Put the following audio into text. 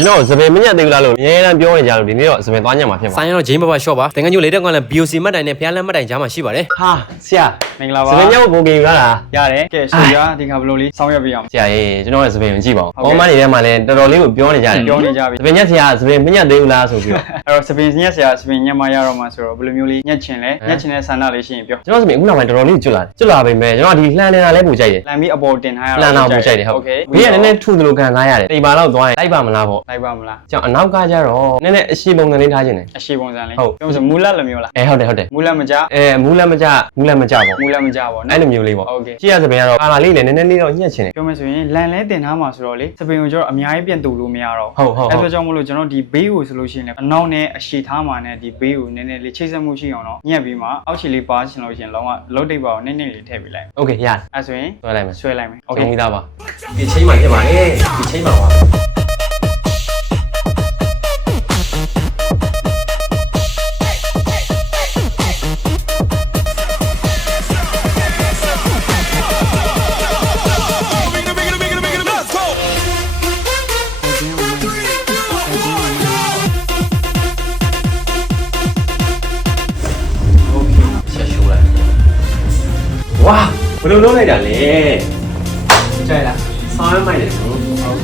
ကျွန်တော်စပယ်မညက်သေးဘူးလားလို့အများအားပြောနေကြလို့ဒီနေ့တော့စပယ်သွားညက်မှာဖြစ်ပါဆိုင်ကတော့ဂျင်းဘဘရှော့ပါတကယ်ကြီးလေးတဲ့ကောင်လည်း BOC မှတ်တိုင်နဲ့ဖျားလမ်းမှတ်တိုင်ကြားမှာရှိပါတယ်ဟာဆရာမင်္ဂလာပါ စပယ်ညက်ကိုပိုကင်ယူလာတာရတယ်ကဲဆိုရဒီခါဘလို့လေးစောင်းရွက်ပြအောင်ဆရာရေကျွန်တော်ရဲ့စပယ်ကိုကြည့်ပါဦးကောမန်နေတဲ့မှာလည်းတော်တော်လေးကိုပြောနေကြတယ်ပြောနေကြပြီစပယ်ညက်ဆရာစပယ်မညက်သေးဘူးလားဆိုပြီးတော့အဲ့တော့စပင်ညက်ဆရာစပင်ညက်မရတော့မှဆိုတော့ဘယ်လိုမျိုးလေးညက်ချင်လဲညက်ချင်တဲ့ဆန္ဒလေးရှိရင်ပြောကျွန်တော်စပယ်အခုနောက်ပိုင်းတော်တော်လေးကျွတ်လာတယ်ကျွတ်လာပြီမဲ့ကျွန်တော်ဒီလှန်နေတာလည်းပူကြိုက်တယ်လမ်းပြီးအပေါ်တင်ထားရလှန်တာပူကြိုက်တယ်ဟုတ်ဘေးကနည်းနည်းထူသလိုခံစားရတယ်တိမ်ပါတော့သွားရင်လိုက်ပါမလားပေါ့လိုက်ပါမလားကျွန်တော်အနောက်ကကြတော့နည်းနည်းအရှိပုံစံလေးထားခြင်းတယ်အရှိပုံစံလေးပြောဆိုမူလက်လိုမျိုးလားဟုတ်တယ်မူလက်မကြမူလက်မကြပေါ့မူလက်မကြပေါ့အဲ့လိုမျိုးလေးပေါ့โอเคကြည့်ရစပင်ကတော့ကာလာလေးလည်းနည်းနည်းလေးတော့ညှက်ချင်တယ်ပြောမယ်ဆိုရင်လန်လဲတင်ထားမှာဆိုတော့လေစပင်ကိုကျတော့အများကြီးပြန်တူလို့မရတော့ဟုတ်အဲ့ဒါကြောင့်မလို့ကျွန်တော်ဒီဘေးကိုဆိုလို့ရှိရင်လည်းအနောက်နဲ့အရှိထားမှာနဲ့ဒီဘေးကိုနည်းနည်းလေးချိတ်ဆက်မှုရှိအောင်တော့ညက်ပြီးမှအောက်ခြေလေးပါချင်လို့ရှိရင်လုံးဝလုံးတိတ်ပါကိုနည်းနည်းလေးထည့်ပေးလိုက်โอเคရတယ်အဲ့ဆိုရင်ဆွဲလိုက်မယ်โอเคပြီးသားပါဒီချိန်မှဖြစ်ပါလေဒီချိန်မှပါဝါဘယ်လိုလုပ်လိုက်တာလဲကြိုက်လားဆောင်းမိုက်တယ်နော်